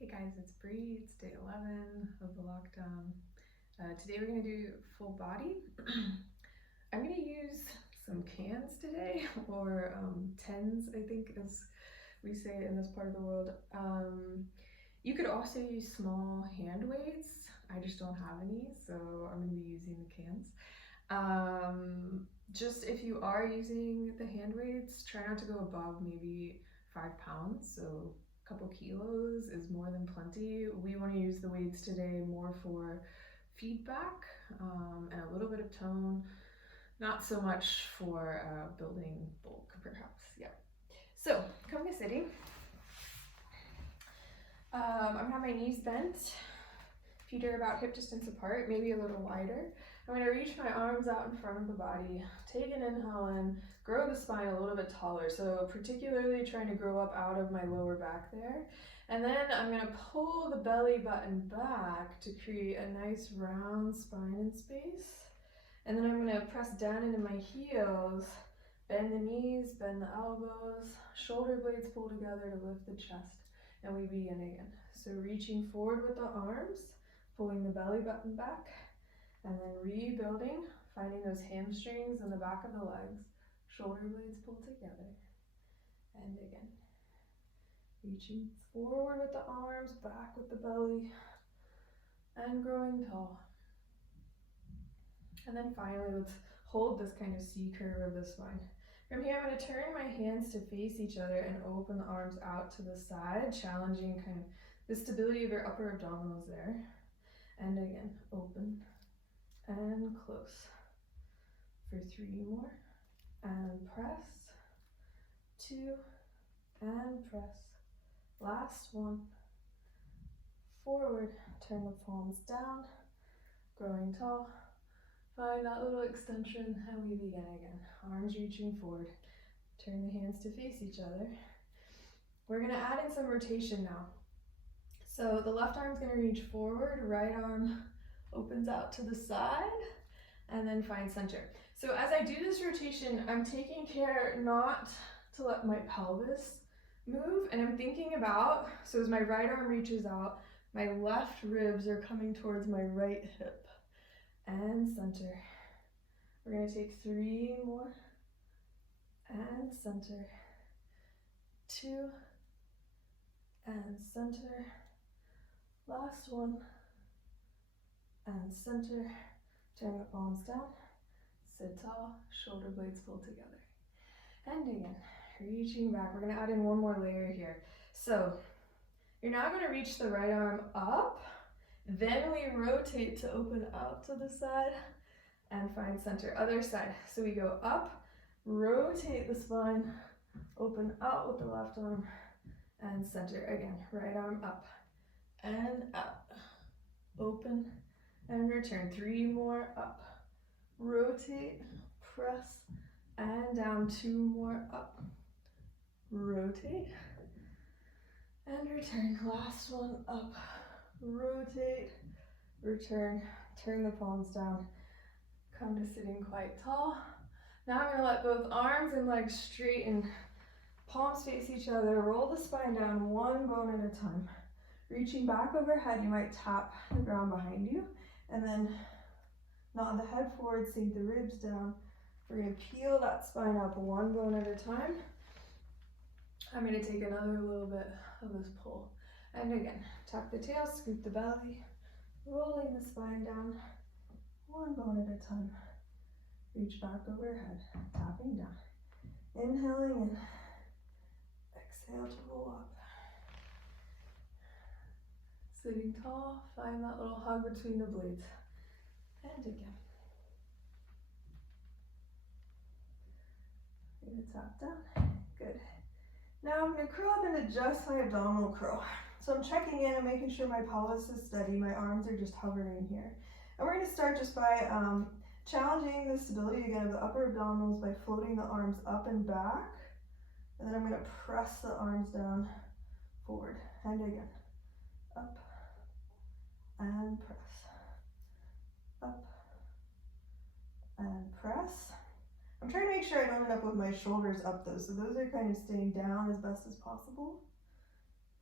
Hey guys, it's Bree. It's day 11 of the lockdown. Today we're going to do full body. I'm going to use some cans today, or tens, I think, as we say it in this part of the world. You could also use small hand weights. I just don't have any, so I'm going to be using the cans. Just if you are using the hand weights, try not to go above maybe 5 pounds. So couple kilos is more than plenty. We want to use the weights today more for feedback and a little bit of tone, not so much for building bulk perhaps. Yeah. So come to sitting. I'm gonna have my knees bent, feet are about hip distance apart, maybe a little wider. I'm gonna reach my arms out in front of the body, take an inhale in, grow the spine a little bit taller. So particularly trying to grow up out of my lower back there. And then I'm gonna pull the belly button back to create a nice round spine and space. And then I'm gonna press down into my heels, bend the knees, bend the elbows, shoulder blades pull together to lift the chest. And we begin again. So reaching forward with the arms, pulling the belly button back, and then rebuilding, finding those hamstrings in the back of the legs, shoulder blades pull together, and again. Reaching forward with the arms, back with the belly, and growing tall. And then finally, let's hold this kind of C curve of the spine. From here, I'm going to turn my hands to face each other and open the arms out to the side, challenging kind of the stability of your upper abdominals there. And again, open and close. For 3 more. And press. 2 and press. Last one. Forward, turn the palms down, growing tall. Find that little extension and we begin again. Arms reaching forward. Turn the hands to face each other. We're going to add in some rotation now. So the left arm's going to reach forward, right arm opens out to the side, and then find center. So as I do this rotation, I'm taking care not to let my pelvis move, and I'm thinking about, so as my right arm reaches out, my left ribs are coming towards my right hip. And center. We're going to take 3 more. And center. 2. And center. Last one. And center. Turn the palms down. Sit tall. Shoulder blades pull together. And again, reaching back. We're going to add in one more layer here. So you're now going to reach the right arm up. Then we rotate to open out to the side and find center. Other side. So we go up, rotate the spine, open out with the left arm, and center. Again, right arm up and out. Open and return. 3 more up. Rotate, press, and down. 2 more up. Rotate and return. Last one up. Rotate, return, turn the palms down, come to sitting quite tall. Now I'm going to let both arms and legs straighten, palms face each other, roll the spine down one bone at a time. Reaching back overhead, you might tap the ground behind you, and then nod the head forward, sink the ribs down. We're going to peel that spine up one bone at a time. I'm going to take another little bit of this pull. And again, tuck the tail, scoop the belly, rolling the spine down, one bone at a time. Reach back overhead, tapping down. Inhaling in, exhale to roll up. Sitting tall, find that little hug between the blades. And again. We're going to tap down, good. Now I'm going to curl up and adjust my abdominal curl. So I'm checking in and making sure my pelvis is steady, my arms are just hovering here. And we're going to start just by challenging the stability again of the upper abdominals by floating the arms up and back. And then I'm going to press the arms down, forward, and again. Up, and press. Up, and press. I'm trying to make sure I don't end up with my shoulders up though, so those are kind of staying down as best as possible.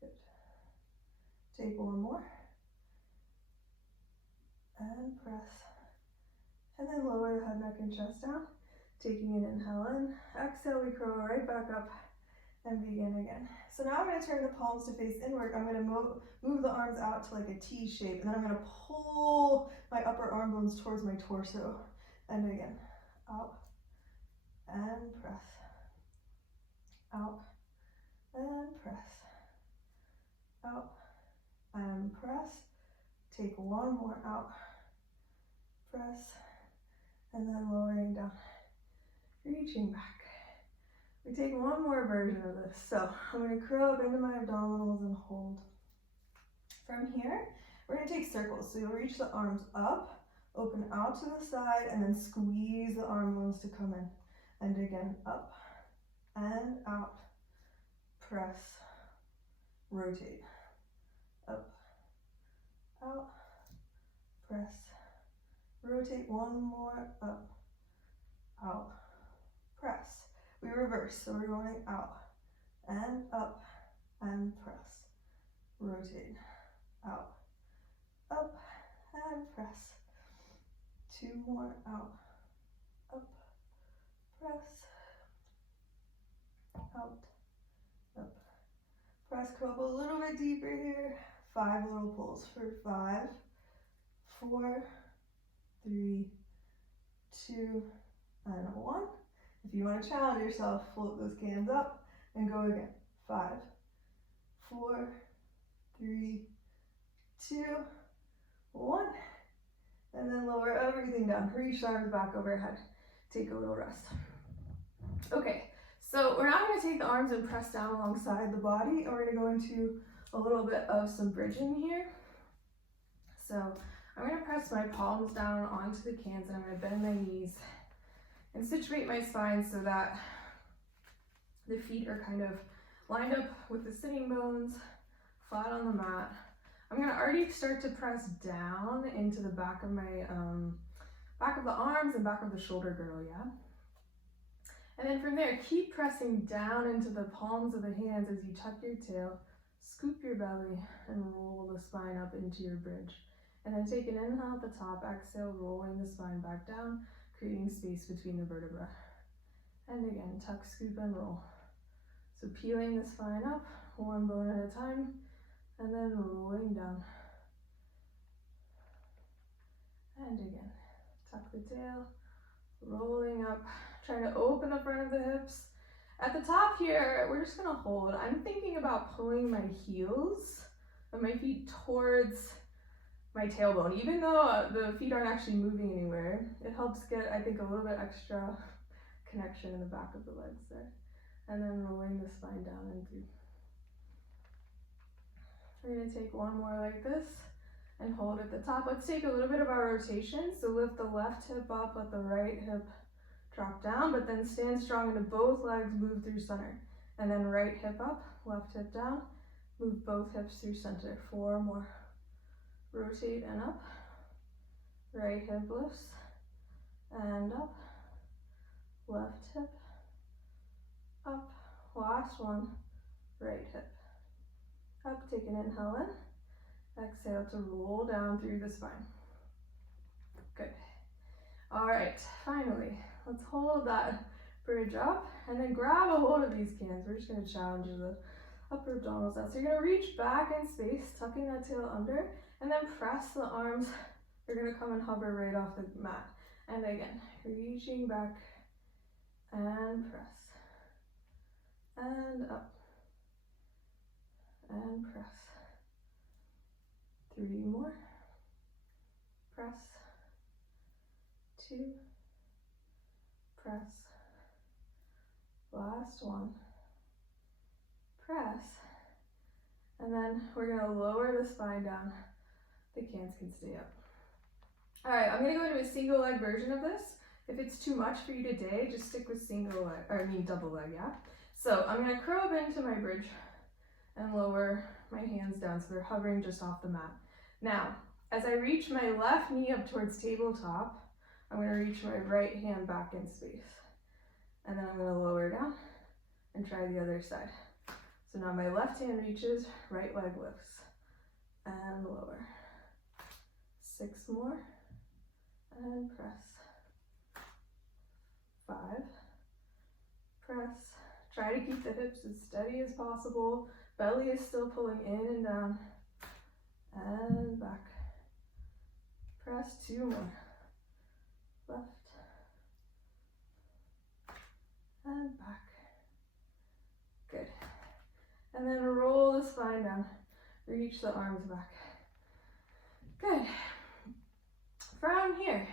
Good. take one more. And press. And then lower the head, neck, and chest down. Taking an inhale in. Exhale, we curl right back up and begin again. So now I'm going to turn the palms to face inward. I'm going to move the arms out to like a T shape. And then I'm going to pull my upper arm bones towards my torso. And again, out and press. Out and press. Out and press. Take one more out. Press. And then lowering down. Reaching back. We take one more version of this. So I'm going to curl up into my abdominals and hold. From here, we're going to take circles. So you'll reach the arms up, open out to the side, and then squeeze the arm bones to come in. And again, up and out. Press. Rotate. Up. Out. Press. Rotate one more. Up. Out. Press. We reverse, so we're going out and up and press. Rotate. Out. Up and press. Two more. Out. Up. Press. Out. Up. Press. Curl up a little bit deeper here. 5 little pulls for 5, 4, 3, 2, and 1. If you want to challenge yourself, float those cans up and go again. 5, 4, 3, 2, 1. And then lower everything down. Reach the arms back overhead. Take a little rest. Okay, so we're now going to take the arms and press down alongside the body, and we're going to go into a little bit of some bridging here. So I'm going to press my palms down onto the cans, and I'm going to bend my knees and situate my spine so that the feet are kind of lined up with the sitting bones, flat on the mat. I'm going to already start to press down into the back of my back of the arms and back of the shoulder girdle, yeah? And then from there, keep pressing down into the palms of the hands as you tuck your tail, scoop your belly, and roll the spine up into your bridge. And then take an inhale at the top, exhale, rolling the spine back down, creating space between the vertebrae. And again, tuck, scoop, and roll. So peeling the spine up, one bone at a time, and then rolling down. And again, tuck the tail, rolling up, trying to open the front of the hips. At the top here, we're just gonna hold. I'm thinking about pulling my heels of my feet towards my tailbone. Even though the feet aren't actually moving anywhere, it helps get, I think, a little bit extra connection in the back of the legs there. And then rolling the spine down and through. We're gonna take one more like this and hold at the top. Let's take a little bit of our rotation. So lift the left hip up, let the right hip drop down, but then stand strong into both legs, move through center. And then right hip up, left hip down, move both hips through center. 4 more. Rotate and up. Right hip lifts and up. Left hip up. Last one. Right hip up. Take an inhale in. Exhale to roll down through the spine. Good. All right, finally, let's hold that bridge up and then grab a hold of these cans. We're just going to challenge the upper abdominals out. So you're going to reach back in space, tucking that tail under, and then press the arms. You're going to come and hover right off the mat. And again, reaching back and press. And up. And press. 3 more. Press. 2. Press. Last one. Press. And then we're going to lower the spine down. The cans can stay up. All right, I'm going to go into a single leg version of this. If it's too much for you today, just stick with double leg, yeah? So I'm going to curl up into my bridge and lower my hands down so they're hovering just off the mat. Now, as I reach my left knee up towards tabletop, I'm going to reach my right hand back in space. And then I'm going to lower down and try the other side. So now my left hand reaches, right leg lifts. and lower. 6 more, and press. 5, press. Try to keep the hips as steady as possible. Belly is still pulling in and down, and back. Press. 2 more. Left, and back. Good. And then roll the spine down. Reach the arms back. Good. From here,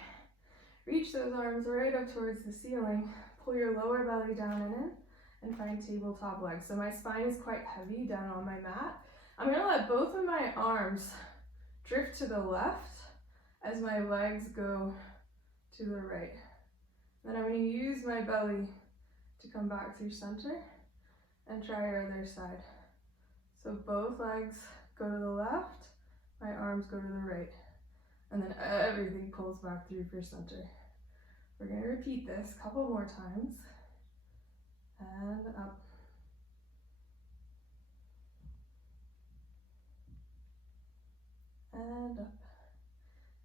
reach those arms right up towards the ceiling. Pull your lower belly down and in, and find tabletop legs. So my spine is quite heavy down on my mat. I'm gonna let both of my arms drift to the left as my legs go to the right. Then I'm gonna use my belly to come back through center and try your other side. So both legs go to the left, my arms go to the right, and then everything pulls back through for center. We're going to repeat this a couple more times, and up, and up.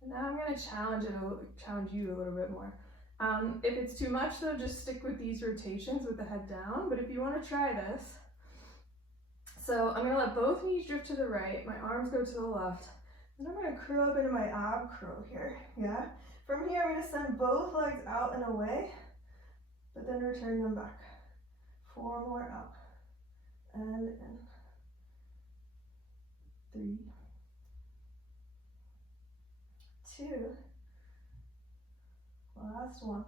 And now I'm going to challenge you a little bit more. If it's too much though, just stick with these rotations with the head down, but if you want to try this, so I'm going to let both knees drift to the right, my arms go to the left, and I'm going to curl up into my ab curl here, yeah? From here, I'm going to send both legs out and away, but then return them back. 4 more out, and in. 3, 2, last one.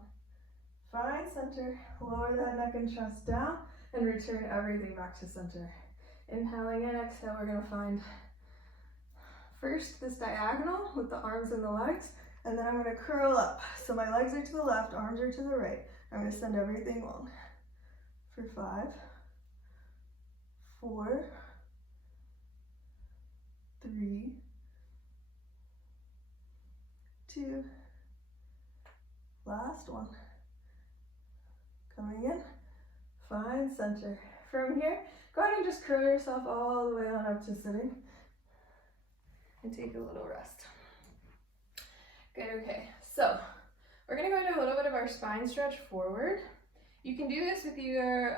Find center, lower the head, neck, and chest down, and return everything back to center. Inhaling in, exhale, we're going to find first this diagonal with the arms and the legs, and then I'm going to curl up. So my legs are to the left, arms are to the right. I'm going to send everything long. For 5, 4, 3, 2, last one. Coming in, find center. From here, go ahead and just curl yourself all the way on up to sitting and take a little rest. Good, okay, so we're gonna go into a little bit of our spine stretch forward. You can do this with either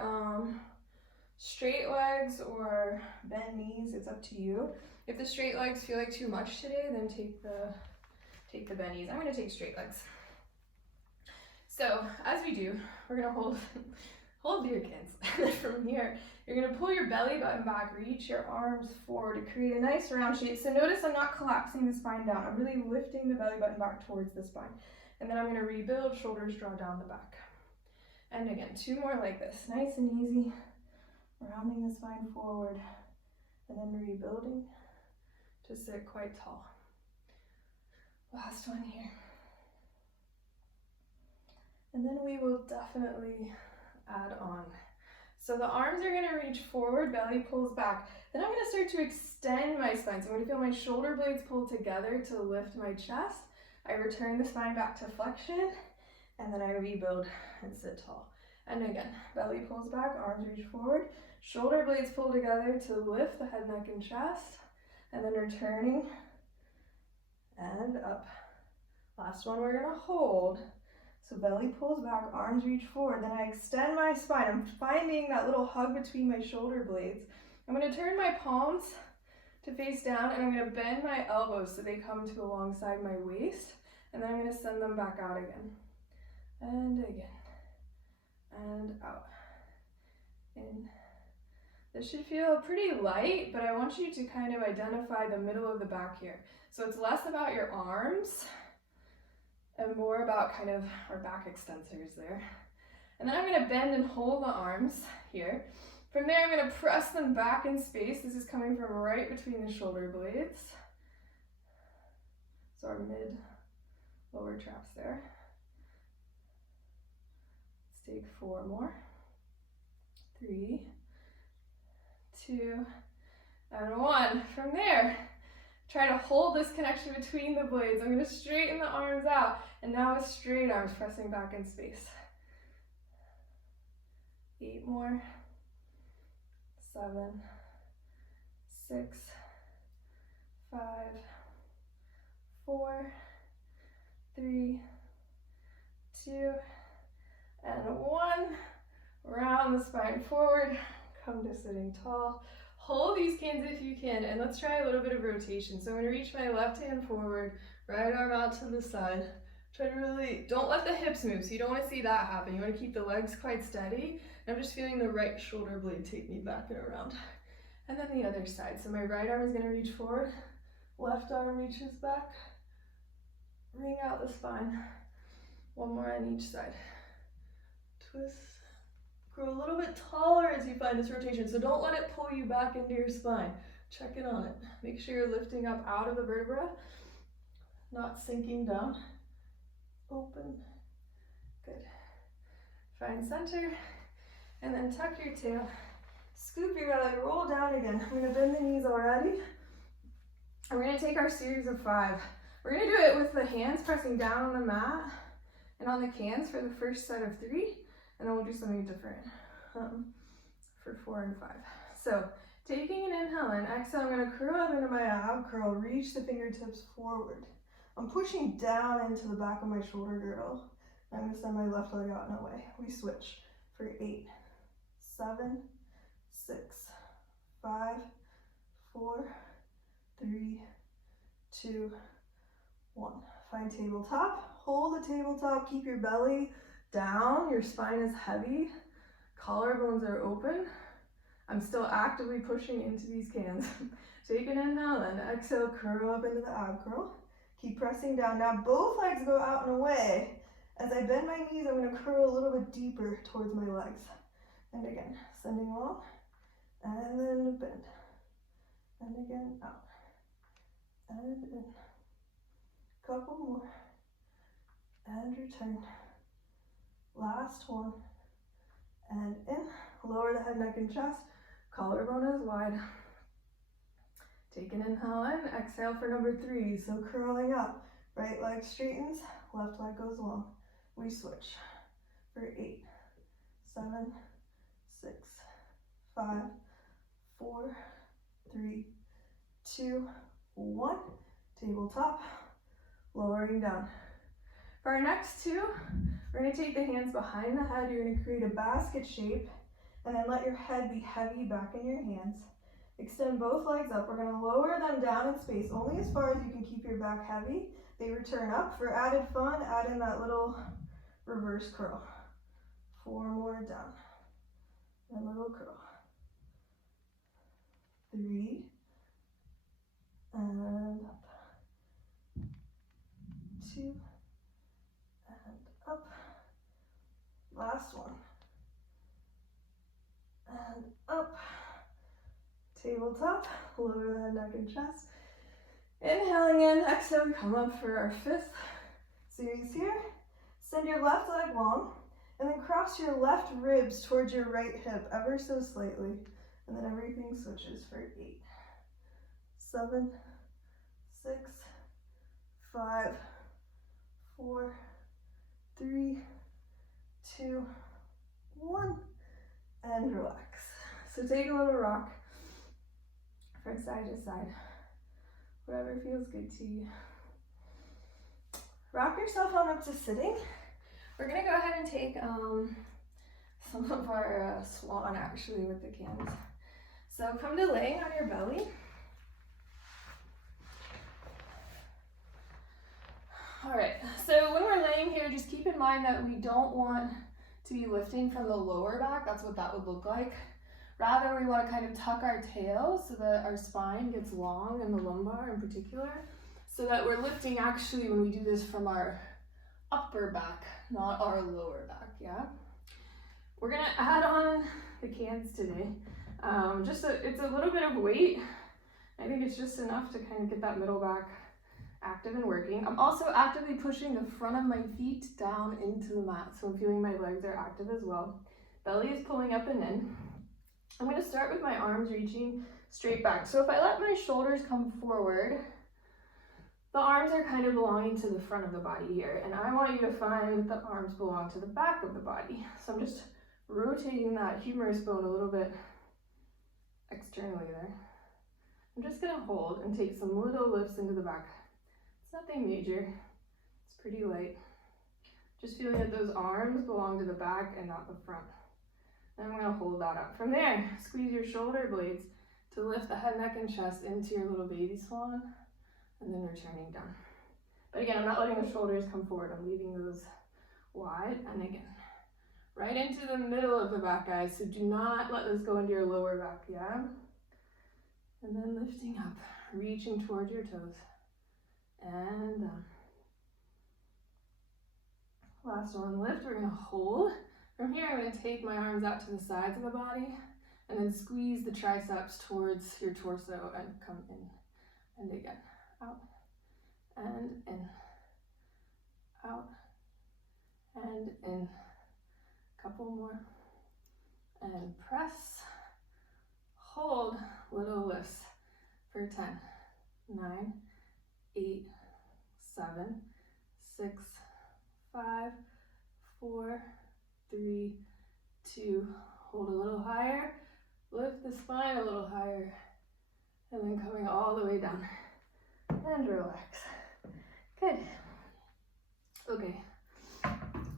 straight legs or bent knees, it's up to you. If the straight legs feel like too much today, then take the bent knees. I'm gonna take straight legs. So as we do, we're gonna hold your kids. And then from here, you're gonna pull your belly button back, reach your arms forward to create a nice round shape. So notice I'm not collapsing the spine down. I'm really lifting the belly button back towards the spine. And then I'm gonna rebuild, shoulders draw down the back. And again, 2 more like this, nice and easy. Rounding the spine forward, and then rebuilding to sit quite tall. Last one here. And then we will definitely add on. So the arms are gonna reach forward, belly pulls back. Then I'm gonna start to extend my spine. So I'm gonna feel my shoulder blades pull together to lift my chest. I return the spine back to flexion, and then I rebuild and sit tall. And again, belly pulls back, arms reach forward, shoulder blades pull together to lift the head, neck, and chest, and then returning and up. Last one we're gonna hold. So belly pulls back, arms reach forward, then I extend my spine. I'm finding that little hug between my shoulder blades. I'm gonna turn my palms to face down, and I'm gonna bend my elbows so they come to alongside my waist, and then I'm gonna send them back out again. And again. And out. In. This should feel pretty light, but I want you to kind of identify the middle of the back here. So it's less about your arms and more about kind of our back extensors there. And then I'm gonna bend and hold the arms here. From there, I'm gonna press them back in space. This is coming from right between the shoulder blades. So our mid lower traps there. Let's take 4 more. 3, 2, and 1. From there, try to hold this connection between the blades. I'm going to straighten the arms out, and now with straight arms pressing back in space. 8 more. 7, 6, 5, spine forward, come to sitting tall. Hold these cans if you can, and let's try a little bit of rotation. So I'm gonna reach my left hand forward, right arm out to the side. Try to really, don't let the hips move, so you don't wanna see that happen. You wanna keep the legs quite steady. And I'm just feeling the right shoulder blade take me back and around. And then the other side. So my right arm is gonna reach forward, left arm reaches back, ring out the spine. One more on each side. Twist. Grow a little bit taller as you find this rotation, so don't let it pull you back into your spine. Check in on it. Make sure you're lifting up out of the vertebra, not sinking down. Open. Good. Find center, and then tuck your tail. Scoop your belly, roll down again. I'm gonna bend the knees already. And we're gonna take our series of 5. We're gonna do it with the hands pressing down on the mat and on the cans for the first set of 3. And then we'll do something different for 4 and 5. So taking an inhale in, exhale, I'm gonna curl up into my ab curl, reach the fingertips forward. I'm pushing down into the back of my shoulder girdle. I'm gonna send my left leg out and away. We switch for 8, 7, 6, 5, 4, 3, 2, 1. Find tabletop, hold the tabletop, keep your belly down, your spine is heavy, collarbones are open. I'm still actively pushing into these cans. Take an inhale and exhale, curl up into the ab curl. Keep pressing down. Now both legs go out and away. As I bend my knees, I'm gonna curl a little bit deeper towards my legs. And again, sending long, and then bend. And again, out. And in. Couple more. And return. Last one. And in. Lower the head, neck, and chest. Collarbone is wide. Take an inhale in. Exhale for number 3. So curling up. Right leg straightens. Left leg goes long. We switch for 8, 7, 6, 5, 4, 3, 2, 1. Tabletop. Lowering down. For our next 2, we're going to take the hands behind the head. You're going to create a basket shape, and then let your head be heavy back in your hands. Extend both legs up. We're going to lower them down in space, only as far as you can keep your back heavy. They return up. For added fun, add in that little reverse curl. 4 more down. And little curl. 3. And up. 2. And up. Last one. And up. Tabletop. Lower the head, neck, and chest. Inhaling in, exhale, come up for our 5th series here. Send your left leg long, and then cross your left ribs towards your right hip ever so slightly. And then everything switches for 8, 7, 6, 5, 4, 3, 2, 1, and relax. So take a little rock from side to side. Whatever feels good to you. Rock yourself on up to sitting. We're gonna go ahead and take some of our swan actually with the cans. So come to laying on your belly. All right, so when we're laying here, just keep in mind that we don't want to be lifting from the lower back. That's what that would look like. Rather, we want to kind of tuck our tail so that our spine gets long in the lumbar in particular, so that we're lifting actually when we do this from our upper back, not our lower back, yeah? We're gonna add on the cans today. It's a little bit of weight. I think it's just enough to kind of get that middle back active and working. I'm also actively pushing the front of my feet down into the mat, so I'm feeling my legs are active as well. Belly is pulling up and in. I'm going to start with my arms reaching straight back. So if I let my shoulders come forward, the arms are kind of belonging to the front of the body here. And I want you to find that the arms belong to the back of the body. So I'm just rotating that humerus bone a little bit externally there. I'm just going to hold and take some little lifts into the back. It's nothing major. It's pretty light. Just feeling that those arms belong to the back and not the front. And I'm gonna hold that up. From there, squeeze your shoulder blades to lift the head, neck, and chest into your little baby swan, and then returning down. But again, I'm not letting the shoulders come forward. I'm leaving those wide, and again, right into the middle of the back, guys. So do not let this go into your lower back, yeah? And then lifting up, reaching towards your toes, and down. Last one, lift, we're gonna hold. From here, I'm gonna take my arms out to the sides of the body, and then squeeze the triceps towards your torso and come in. And again, out, and in, out, and in. Couple more. And press, hold, little lifts for 10, 9, 8, 7, 6, 5, 4, 3, 2, hold a little higher, lift the spine a little higher, and then coming all the way down, and relax. Good. Okay,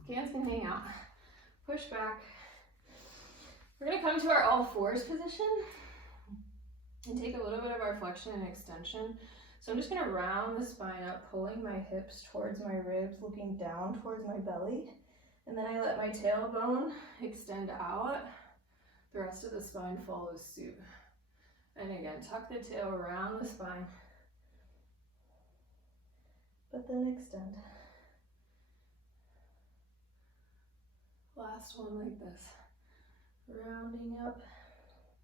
hands can hang out, push back. We're gonna come to our all fours position and take a little bit of our flexion and extension. So I'm just gonna round the spine up, pulling my hips towards my ribs, looking down towards my belly. And then I let my tailbone extend out. The rest of the spine follows suit. And again, tuck the tail around the spine, but then extend. Last one like this. Rounding up,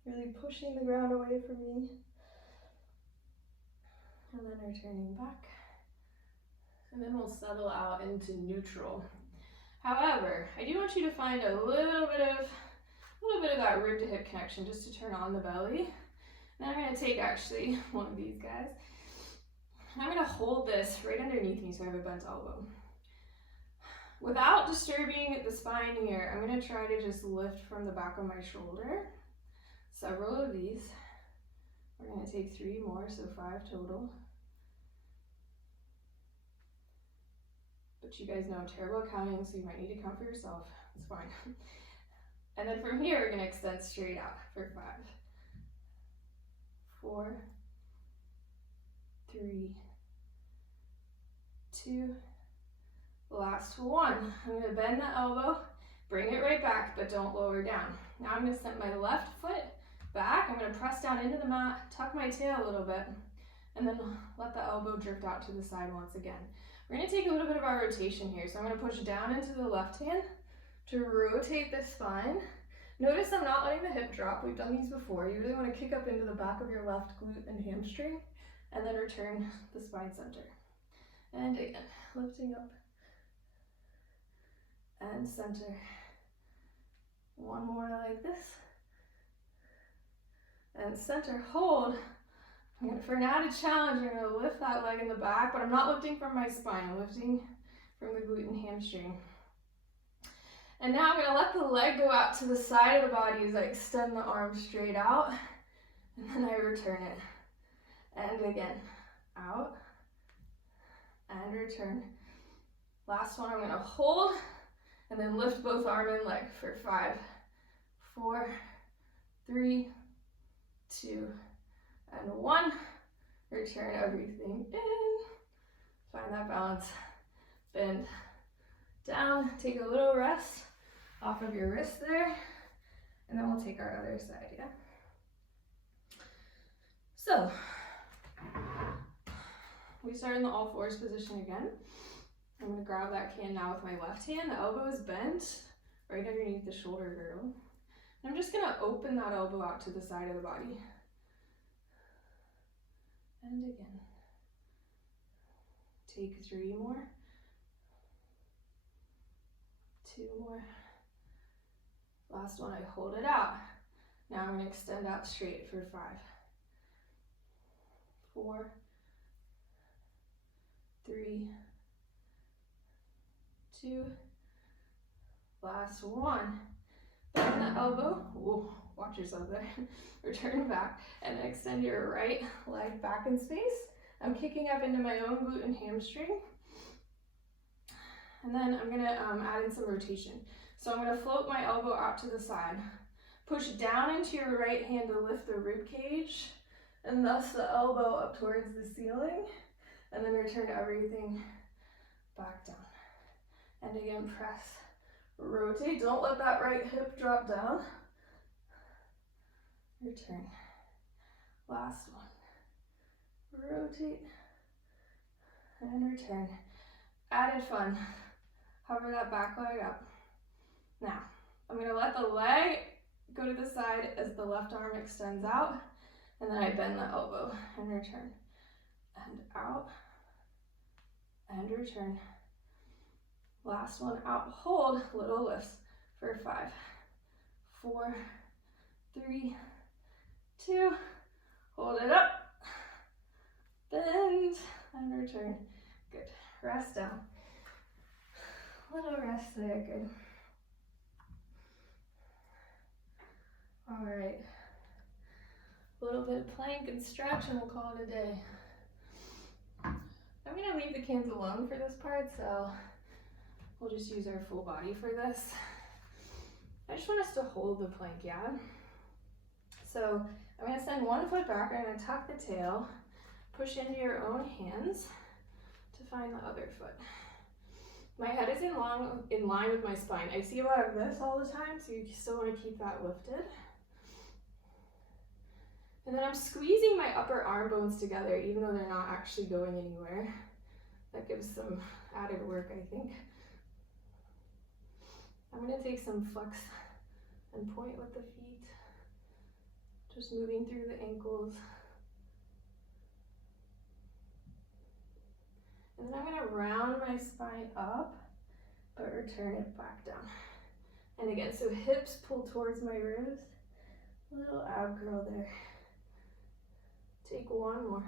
really pushing the ground away from me. And then returning back. And then we'll settle out into neutral. However, I do want you to find a little bit of that rib to hip connection just to turn on the belly. And I'm gonna take actually one of these guys. I'm gonna hold this right underneath me so I have a bent elbow. Without disturbing the spine here, I'm gonna try to just lift from the back of my shoulder. Several of these. We're gonna take 3 more, so 5 total. But you guys know I'm terrible at counting, so you might need to count for yourself. It's fine. And then from here, we're gonna extend straight out for 5, 4, 3, 2, last one. I'm gonna bend the elbow, bring it right back, but don't lower down. Now I'm gonna send my left foot back. I'm gonna press down into the mat, tuck my tail a little bit, and then let the elbow drift out to the side once again. We're gonna take a little bit of our rotation here. So I'm gonna push down into the left hand to rotate the spine. Notice I'm not letting the hip drop. We've done these before. You really wanna kick up into the back of your left glute and hamstring, and then return the spine center. And again, lifting up and center. One more like this. And center, hold. For an added challenge, I'm gonna lift that leg in the back, but I'm not lifting from my spine, I'm lifting from the glute and hamstring. And now I'm gonna let the leg go out to the side of the body as I extend the arm straight out, and then I return it. And again, out, and return. Last one, I'm gonna hold, and then lift both arm and leg for 5, 4, 3, 2, and 1. Return everything in. Find that balance. Bend down. Take a little rest off of your wrist there. And then we'll take our other side, yeah? So, we start in the all fours position again. I'm gonna grab that can now with my left hand. The elbow is bent right underneath the shoulder girdle. And I'm just gonna open that elbow out to the side of the body. And again. Take 3 more. 2 more. Last one, I hold it out. Now I'm gonna extend out straight for 5, 4, 3, 2, last one. Bend the elbow. Whoa, watch yourself there. Return back and extend your right leg back in space. I'm kicking up into my own glute and hamstring. And then I'm gonna add in some rotation. So I'm gonna float my elbow out to the side. Push down into your right hand to lift the rib cage, and thus the elbow up towards the ceiling, and then return everything back down. And again, press, rotate. Don't let that right hip drop down. Return. Last one. Rotate and return. Added fun. Hover that back leg up. Now, I'm going to let the leg go to the side as the left arm extends out, and then I bend the elbow and return. And out and return. Last one out. Hold, little lifts for 5, 4, 3, 2. Hold it up. Bend and return. Good. Rest down. Little rest there. Good. All right. A little bit of plank and stretch, and we'll call it a day. I'm going to leave the cans alone for this part, so we'll just use our full body for this. I just want us to hold the plank, yeah? So I'm going to send one foot back. I'm going to tuck the tail, push into your own hands to find the other foot. My head is in line with my spine. I see a lot of this all the time, so you still want to keep that lifted. And then I'm squeezing my upper arm bones together, even though they're not actually going anywhere. That gives some added work, I think. I'm going to take some flex and point with the feet. Just moving through the ankles. And then I'm going to round my spine up, but return it back down. And again, so hips pull towards my ribs. A little ab curl there. Take one more.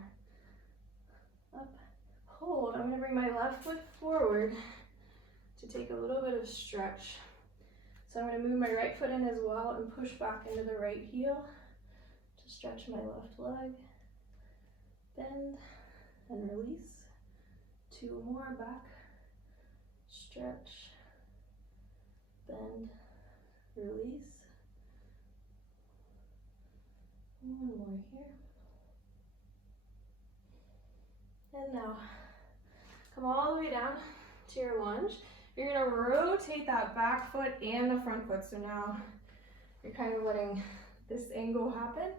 Up, hold. I'm going to bring my left foot forward to take a little bit of stretch. So I'm going to move my right foot in as well and push back into the right heel to stretch my left leg. Bend and release. 2 more back. Stretch. Bend. Release. 1 more here. And now, come all the way down to your lunge. You're going to rotate that back foot and the front foot. So now you're kind of letting this angle happen.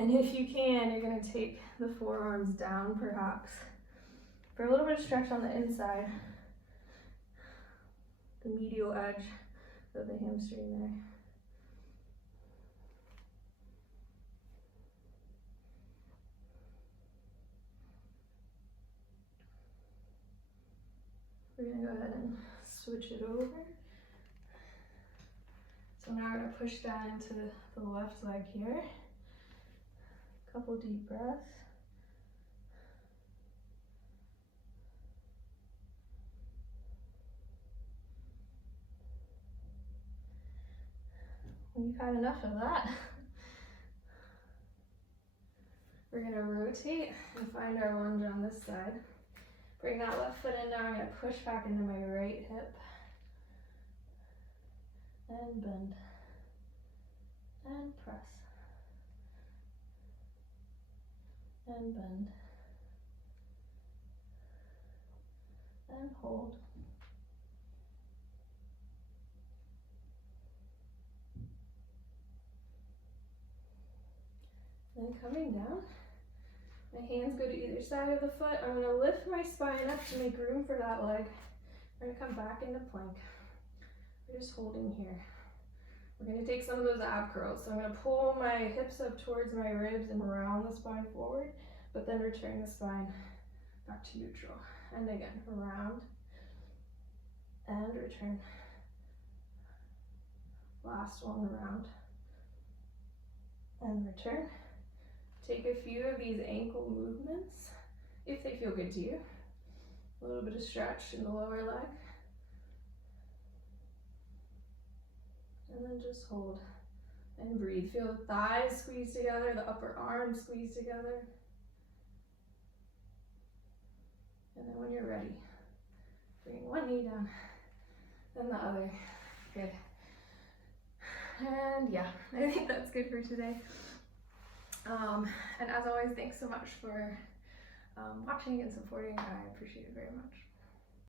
And if you can, you're going to take the forearms down perhaps for a little bit of stretch on the inside, the medial edge of the hamstring there. We're going to go ahead and switch it over. So now we're going to push down into the left leg here. Couple deep breaths. When you've had enough of that, we're going to rotate and find our lunge on this side. Bring that left foot in now. I'm going to push back into my right hip. And bend. And press. And bend. And hold. Then coming down. My hands go to either side of the foot. I'm going to lift my spine up to make room for that leg. We're going to come back into plank. We're just holding here. We're going to take some of those ab curls. So I'm going to pull my hips up towards my ribs and round the spine forward, but then return the spine back to neutral. And again, round and return. Last one, round and return. Take a few of these ankle movements, if they feel good to you. A little bit of stretch in the lower leg. And then just hold and breathe. Feel the thighs squeeze together, the upper arms squeeze together. And then when you're ready, bring one knee down, then the other. Good. And yeah, I think that's good for today. And as always, thanks so much for watching and supporting. I appreciate it very much.